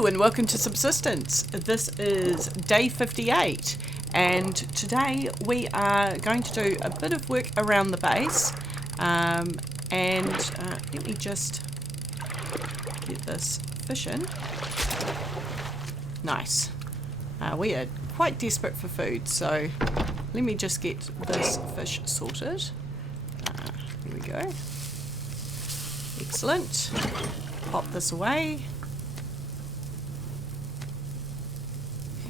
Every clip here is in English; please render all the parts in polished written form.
Hello and welcome to Subsistence. This is day 58 and today we are going to do a bit of work around the base let me just get this fish in. Nice. We are quite desperate for food, so let me just get this fish sorted. Here we go. Excellent. Pop this away.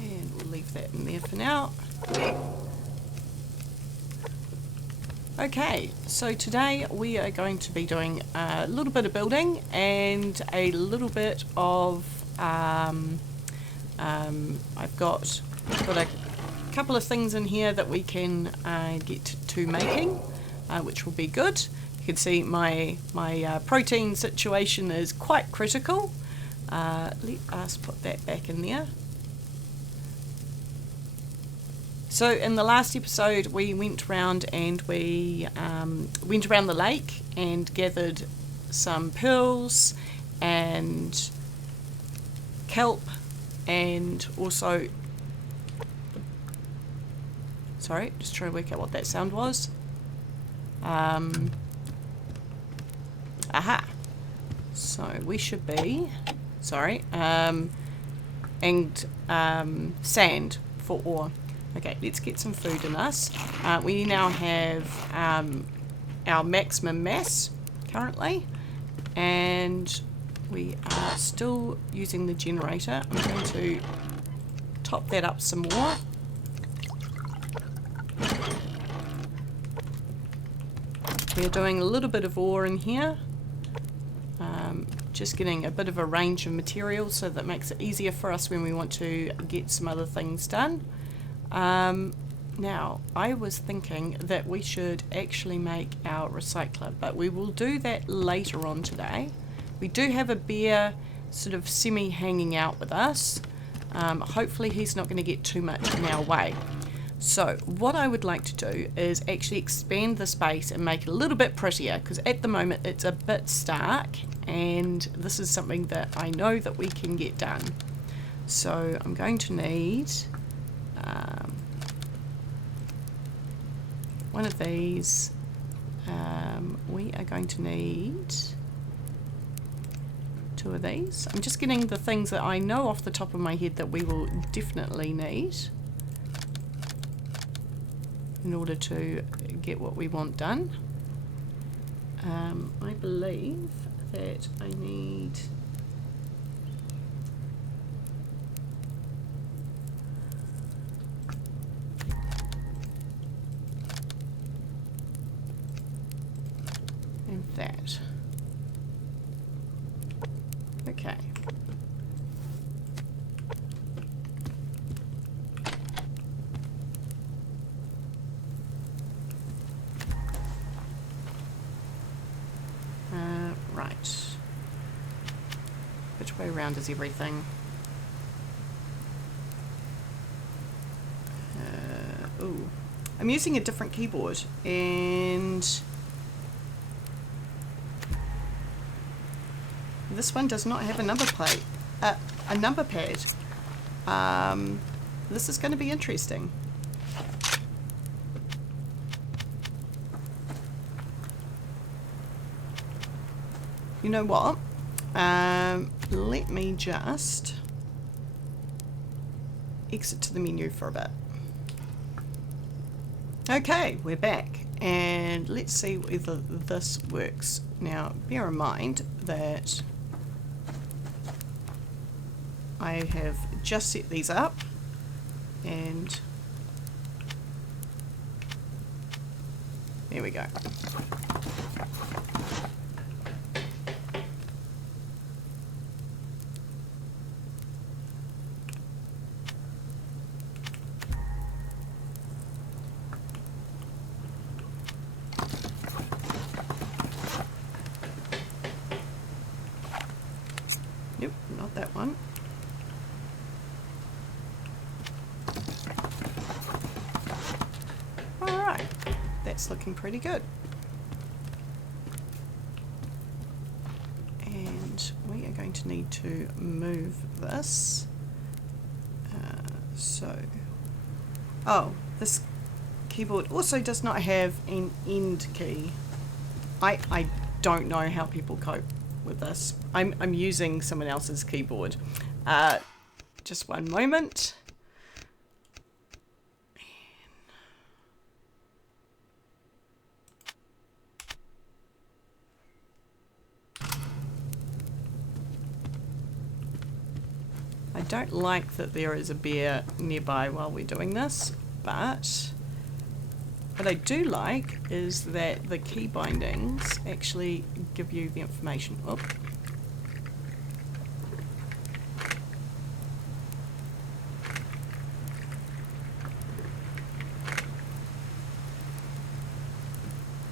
And we'll leave that in there for now. Okay, so today we are going to be doing a little bit of building and a little bit of I've got a couple of things in here that we can get to making, which will be good. You can see my protein situation is quite critical. Let us put that back in there. So in the last episode we went around and we went around the lake and gathered some pearls and kelp and also, sorry, just trying to work out what that sound was. Aha. So we should be, sorry, sand for ore. Okay, let's get some food in us. We now have our maximum mass currently, and we are still using the generator. I'm going to top that up some more. We're doing a little bit of ore in here. Just getting a bit of a range of materials so that makes it easier for us when we want to get some other things done. Now, I was thinking that we should actually make our recycler, but we will do that later on today. We do have a bear sort of semi-hanging out with us. Hopefully he's not going to get too much in our way. So, what I would like to do is actually expand the space and make it a little bit prettier, because at the moment it's a bit stark, and this is something that I know that we can get done. So, I'm going to need one of these. We are going to need two of these. I'm just getting the things that I know off the top of my head that we will definitely need in order to get what we want done. I believe that I need and that. Okay. Right. Which way around is everything? Ooh. I'm using a different keyboard and this one does not have a number plate, a number pad. This is going to be interesting. You know what? Let me just exit to the menu for a bit. Okay, we're back. And let's see whether this works. Now, bear in mind that I have just set these up and there we go. Nope, not that one. Alright, that's looking pretty good. And And we are going to need to move this. Oh, this keyboard also does not have an end key. I don't know how people cope with this. I'm using someone else's keyboard. Just one moment. I don't like that there is a bear nearby while we're doing this, but what I do like is that the key bindings actually give you the information. Oh.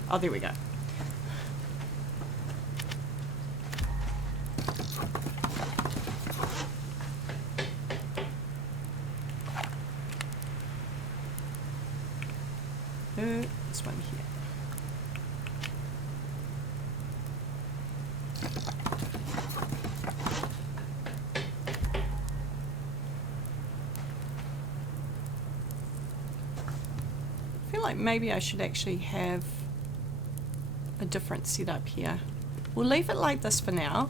Oh, there we go. This one here. I feel like maybe I should actually have a different setup here. We'll leave it like this for now.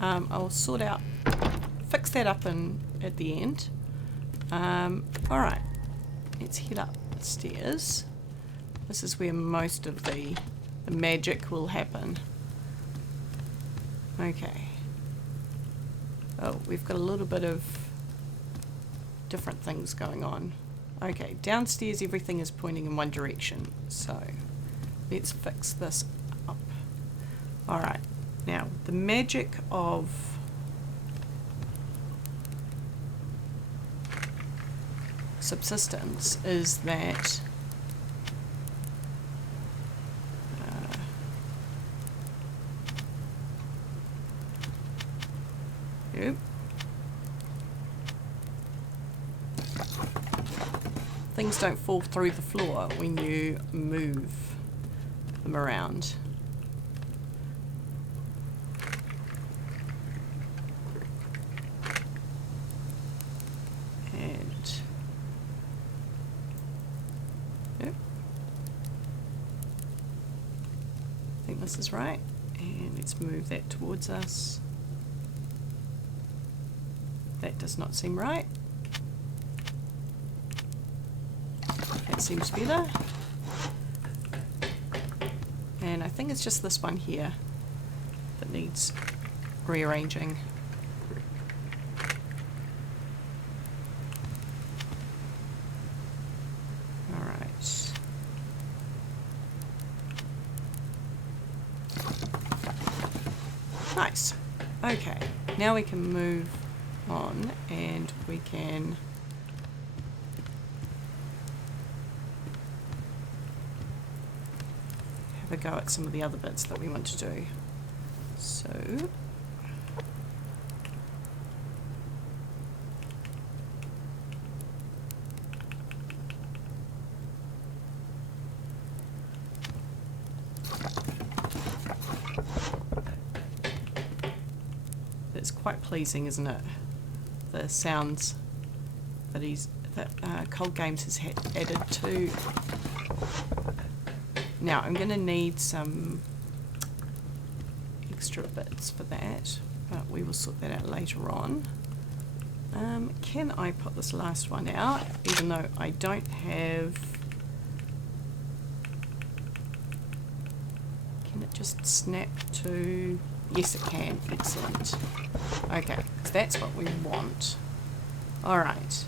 I'll fix that up at the end. Alright, let's head up the stairs. This is where most of the magic will happen. Okay. Oh, we've got a little bit of different things going on. Okay, downstairs everything is pointing in one direction, so let's fix this up. Alright, now the magic of subsistence is that things don't fall through the floor when you move them around. And yep. I think this is right. And let's move that towards us. That does not seem right. That seems better. And I think it's just this one here that needs rearranging. Alright. Nice. Okay, now we can move on and we can have a go at some of the other bits that we want to do. So it's quite pleasing, isn't it? The sounds that Cold Games has added to. Now I'm going to need some extra bits for that, but we will sort that out later on. Can I put this last one out, even though I don't have... Can it just snap to... Yes, it can. Excellent. Okay, so that's what we want. Alright,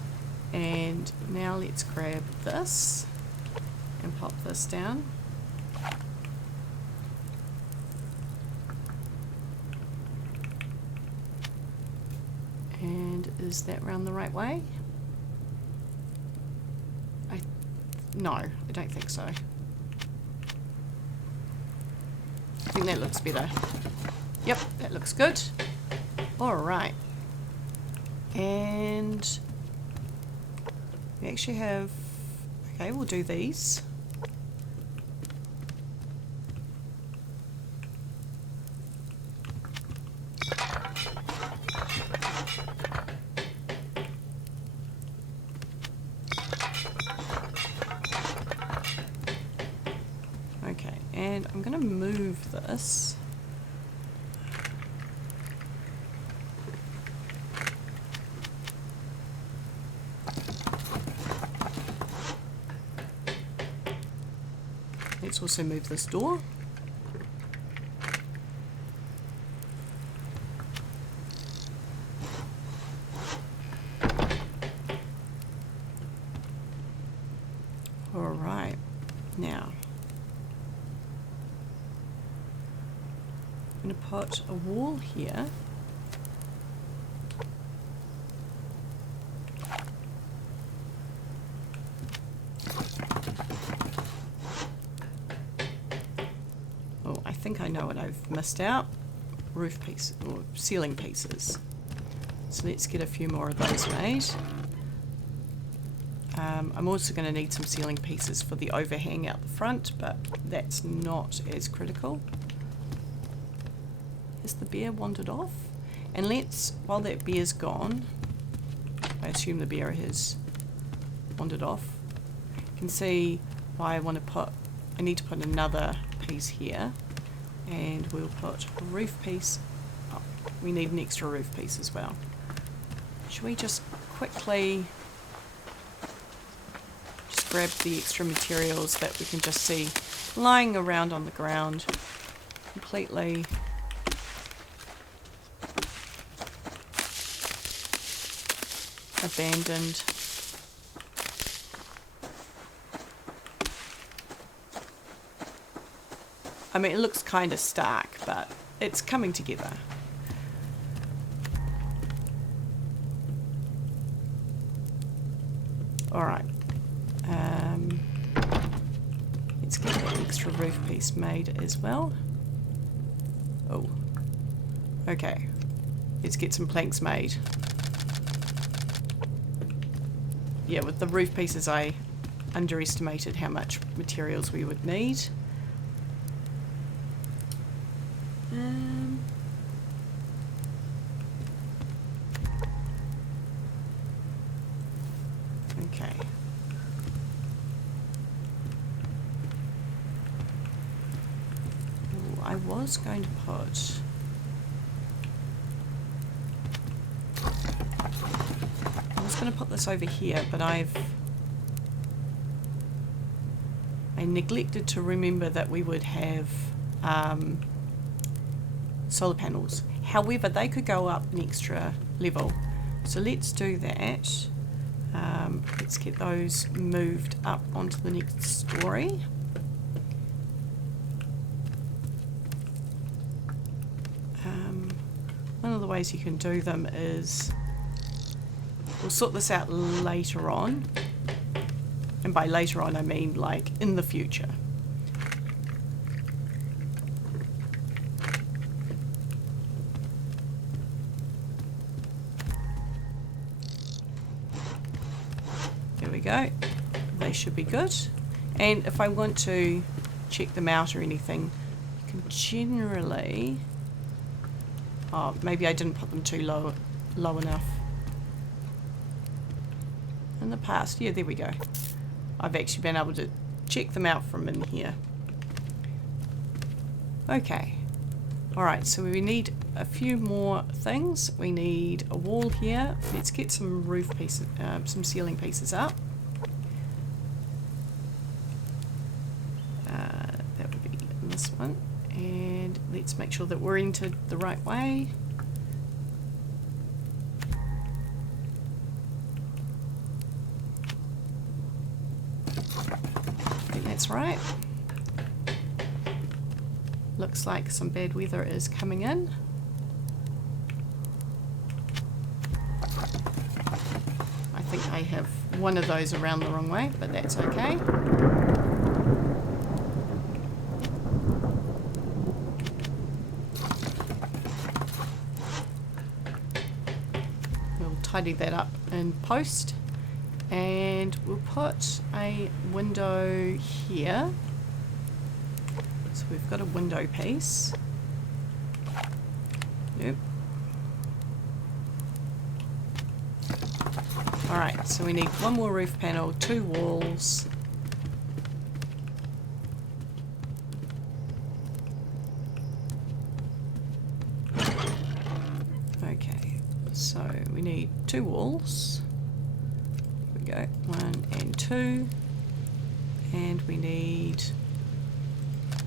and now let's grab this and pop this down. And is that round the right way? No, I don't think so. I think that looks better. Yep, that looks good. Alright. And we actually have... Okay, we'll do these. And I'm going to move this. Let's also move this door. Alright, now I'm going to put a wall here. Oh, I think I know what I've missed out. Roof pieces, or ceiling pieces. So let's get a few more of those made. I'm also going to need some ceiling pieces for the overhang out the front, but that's not as critical. Has the bear wandered off? And let's, while that bear's gone, I assume the bear has wandered off. You can see why I need to put another piece here. And we'll put a roof piece. Oh, we need an extra roof piece as well. Should we just quickly grab the extra materials that we can just see lying around on the ground, completely abandoned. I mean, it looks kind of stark, but it's coming together. Alright. Let's get that extra roof piece made as well. Oh. Okay. Let's get some planks made. Yeah, with the roof pieces I underestimated how much materials we would need. Okay. Ooh, I was going to put... I was going to put this over here, but I neglected to remember that we would have solar panels. However, they could go up an extra level. So let's do that. Let's get those moved up onto the next story. One of the ways you can do them is, we'll sort this out later on. And by later on, I mean like in the future. There we go. They should be good. And if I want to check them out or anything, you can generally... Oh, maybe I didn't put them too low enough. In the past, yeah, there we go. I've actually been able to check them out from in here. Okay. Alright, so we need a few more things. We need a wall here. Let's get some roof pieces, some ceiling pieces up. That would be this one. And let's make sure that we're entered the right way. I think that's right. Looks like some bad weather is coming in. I think I have one of those around the wrong way, but that's okay. We'll tidy that up in post. And we'll put a window here. So we've got a window piece. Nope. Alright, so we need one more roof panel, 2 walls. So we need 2 walls. Here we go, 1 and 2. And we need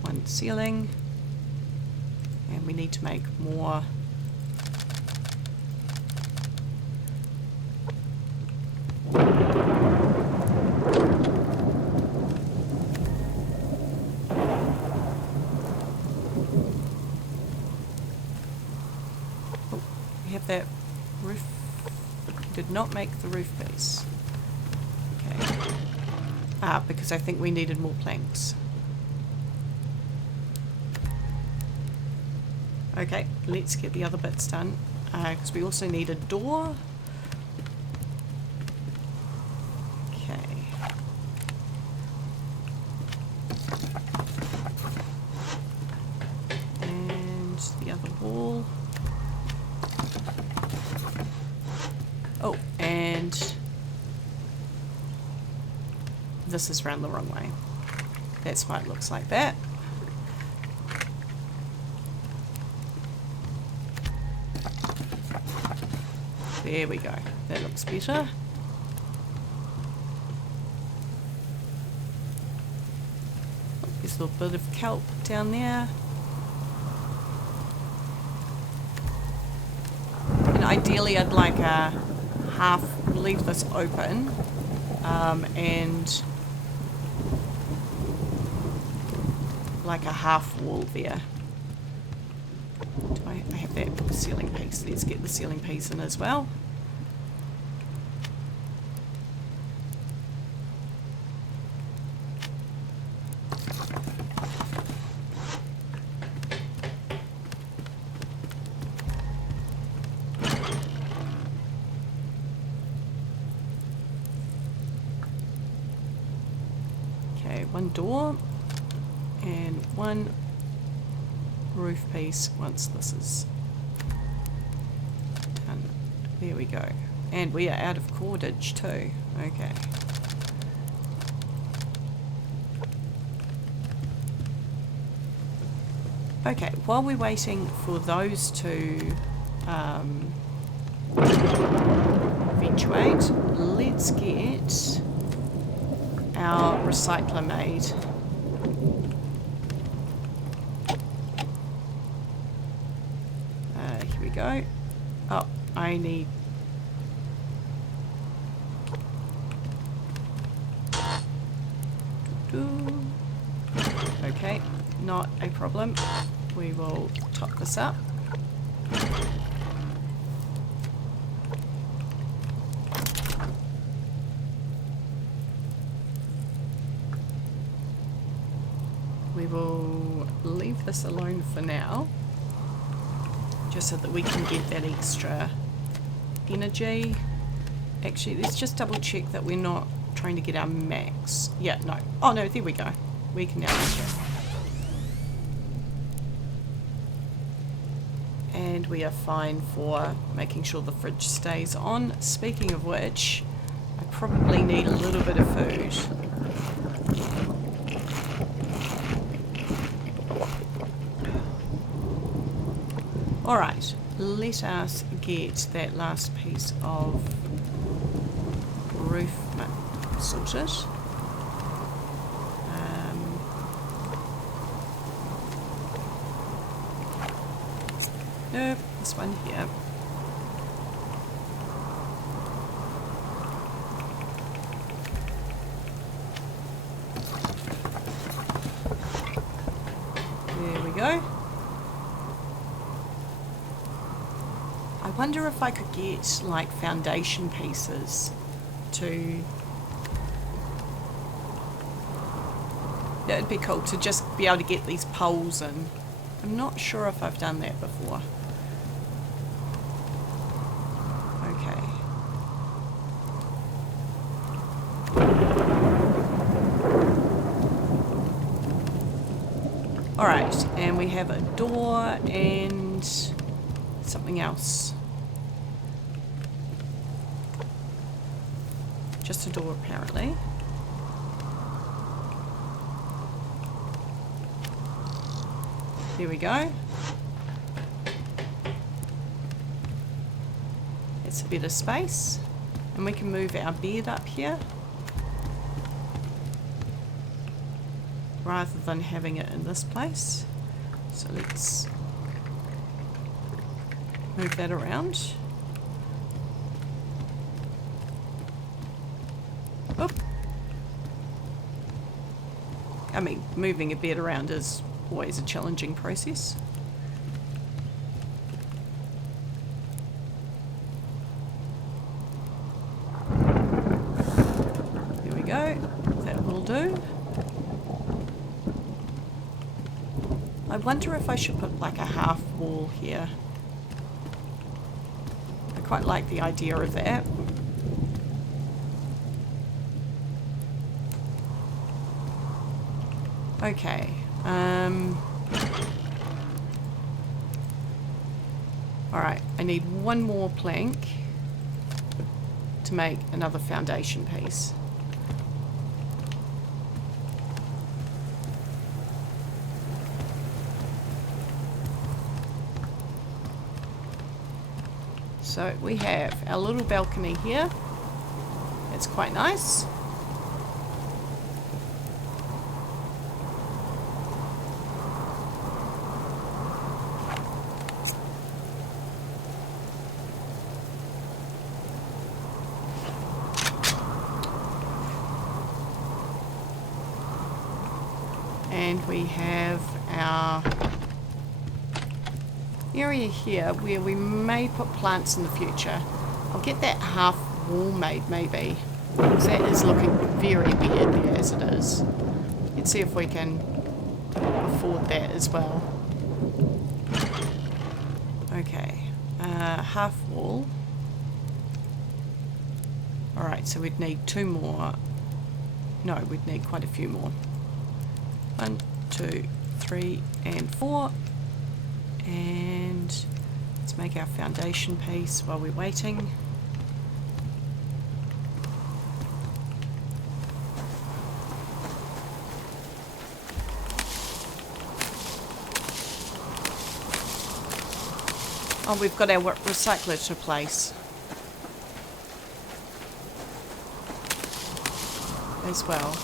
1 ceiling. And we need to make more. That roof did not make the roof piece. Okay. Because I think we needed more planks. Okay, let's get the other bits done. Because we also need a door. Okay. And the other wall. Oh, and this is round the wrong way. That's why it looks like that. There we go. That looks better. There's a little bit of kelp down there. And ideally I'd like a leave this open, and like a half wall there. Do I have that ceiling piece? Let's get the ceiling piece in as well. One door and 1 roof piece once this is done. There we go. And we are out of cordage too. Okay. Okay, while we're waiting for those to eventuate, let's get our recycler made. Here we go. Oh, I need... Okay, not a problem. We will top this up. We will leave this alone for now, just so that we can get that extra energy. Actually, let's just double check that we're not trying to get our max. Yeah, no. Oh no, there we go. We can now use it. And we are fine for making sure the fridge stays on. Speaking of which, I probably need a little bit of food. Alright, let us get that last piece of roof sorted. Nope, this one here. There we go. I wonder if I could get like foundation pieces to... That'd be cool to just be able to get these poles in. I'm not sure if I've done that before. Okay. Alright, and we have a door and something else. Just a door, apparently. There we go. That's a bit of space. And we can move our bed up here, rather than having it in this place. So let's move that around. Oop. I mean, moving a bed around is always a challenging process. There we go. That will do. I wonder if I should put like a half wall here. I quite like the idea of that. Okay. Alright, I need one more plank to make another foundation piece. So we have our little balcony here. It's quite nice. And we have our area here where we may put plants in the future. I'll get that half wall made maybe, because that is looking very weird there as it is. Let's see if we can afford that as well. Okay, half wall. Alright, so we'd need 2 more. No, we'd need quite a few more. 1, 2, 3, and 4. And let's make our foundation piece while we're waiting. Oh, we've got our recycler to place as well.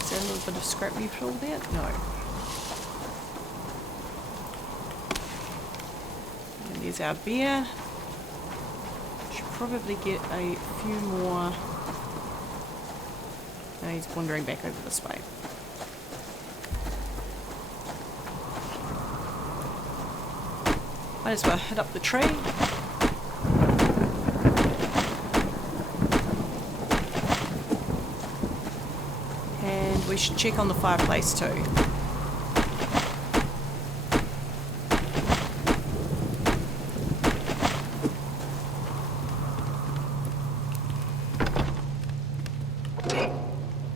Is there a little bit of scrap metal there? No. And there's our beer. Should probably get a few more. No, he's wandering back over this way. Might as well hit up the tree. And we should check on the fireplace too.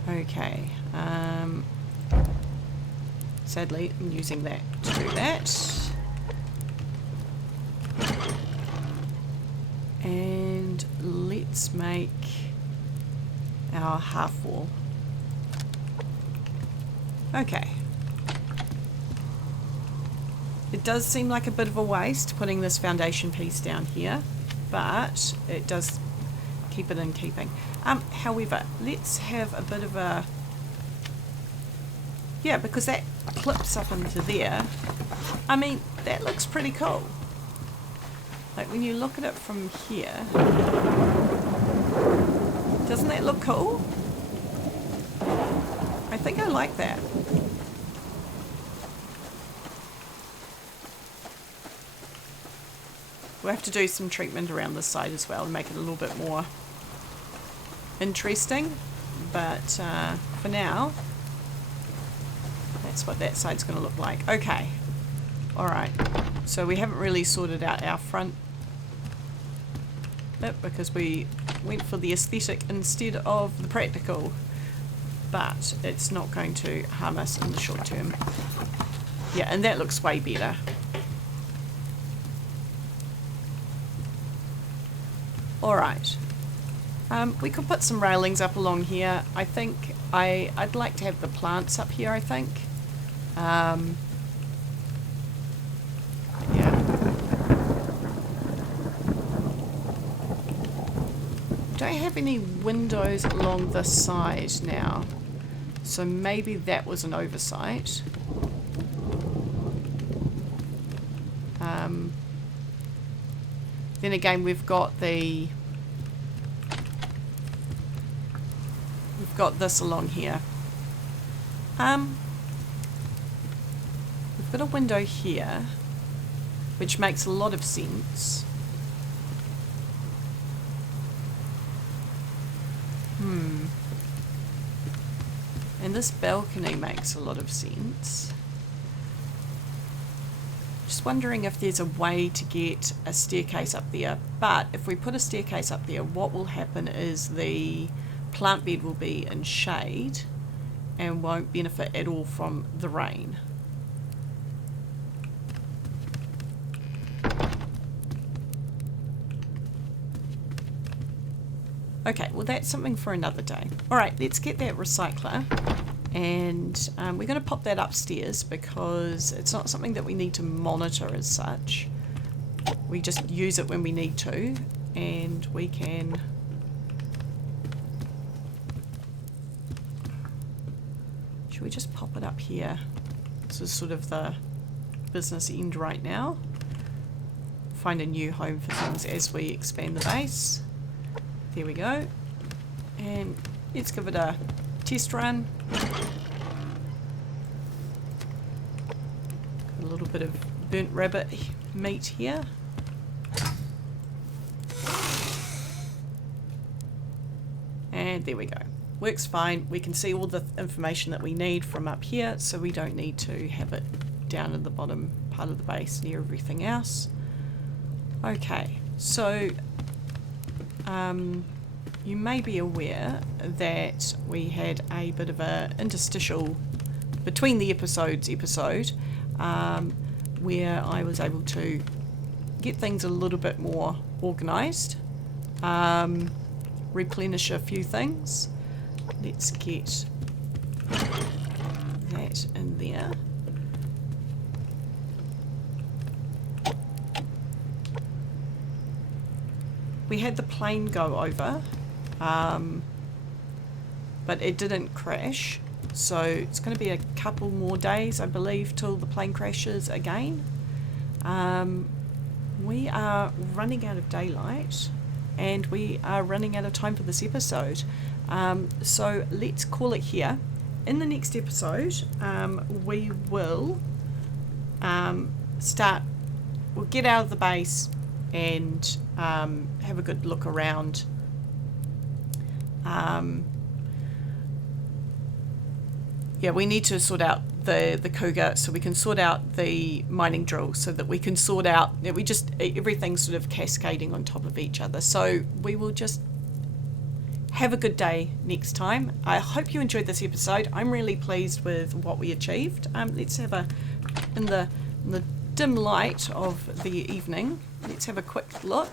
Okay. Sadly, I'm using that to do that. And let's make our half wall. Okay. It does seem like a bit of a waste putting this foundation piece down here, but it does keep it in keeping. However, let's have a bit of a... Yeah, because that clips up into there. I mean, that looks pretty cool. Like when you look at it from here, doesn't that look cool? I think I like that. We'll have to do some treatment around this side as well and make it a little bit more interesting. But for now, that's what that side's going to look like. Okay. Alright. So we haven't really sorted out our front bit because we went for the aesthetic instead of the practical. But it's not going to harm us in the short term. Yeah, and that looks way better. Alright. We could put some railings up along here. I think I'd like to have the plants up here, I think. Yeah. don't have any windows along this side now. So maybe that was an oversight. Then again, we've got this along here. We've got a window here, which makes a lot of sense. And this balcony makes a lot of sense. Just wondering if there's a way to get a staircase up there. But if we put a staircase up there, what will happen is the plant bed will be in shade and won't benefit at all from the rain. Okay, well that's something for another day. Alright, let's get that recycler. And we're going to pop that upstairs because it's not something that we need to monitor as such. We just use it when we need to, and we can... Should we just pop it up here? This is sort of the business end right now. Find a new home for things as we expand the base. There we go. And let's give it a test run. A little bit of burnt rabbit meat here. And there we go. Works fine. We can see all the information that we need from up here, so we don't need to have it down in the bottom part of the base near everything else. Okay, so you may be aware that we had a bit of an interstitial between the episode where I was able to get things a little bit more organised, replenish a few things. Let's get that in there. We had the plane go over, but it didn't crash, so it's going to be a couple more days, I believe, till the plane crashes again. We are running out of daylight, and we are running out of time for this episode, so let's call it here. In the next episode, we will we'll get out of the base and have a good look around. Yeah, we need to sort out the cougar so we can sort out the mining drill, so that we can sort out, everything's sort of cascading on top of each other. So we will just have a good day next time. I hope you enjoyed this episode. I'm really pleased with what we achieved. Let's have in the dim light of the evening, let's have a quick look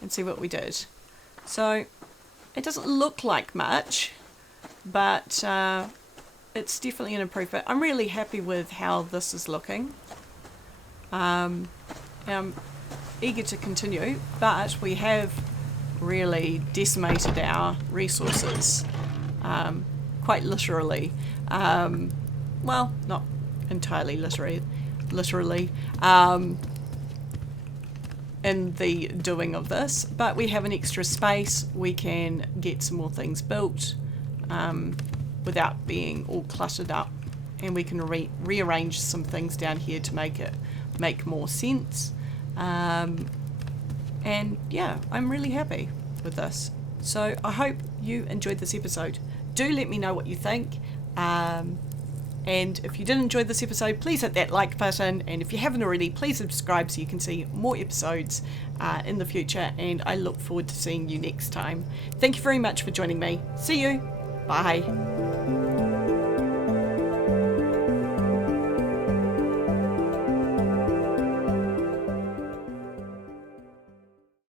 and see what we did. So it doesn't look like much, but it's definitely an improvement. I'm really happy with how this is looking. I'm eager to continue, but we have really decimated our resources, quite literally. Well, not entirely literally, in the doing of this, but we have an extra space. We can get some more things built without being all cluttered up, and we can rearrange some things down here to make more sense. And yeah, I'm really happy with this. So I hope you enjoyed this episode. Do let me know what you think. And if you did enjoy this episode, please hit that like button. And if you haven't already, please subscribe so you can see more episodes in the future. And I look forward to seeing you next time. Thank you very much for joining me. See you. Bye.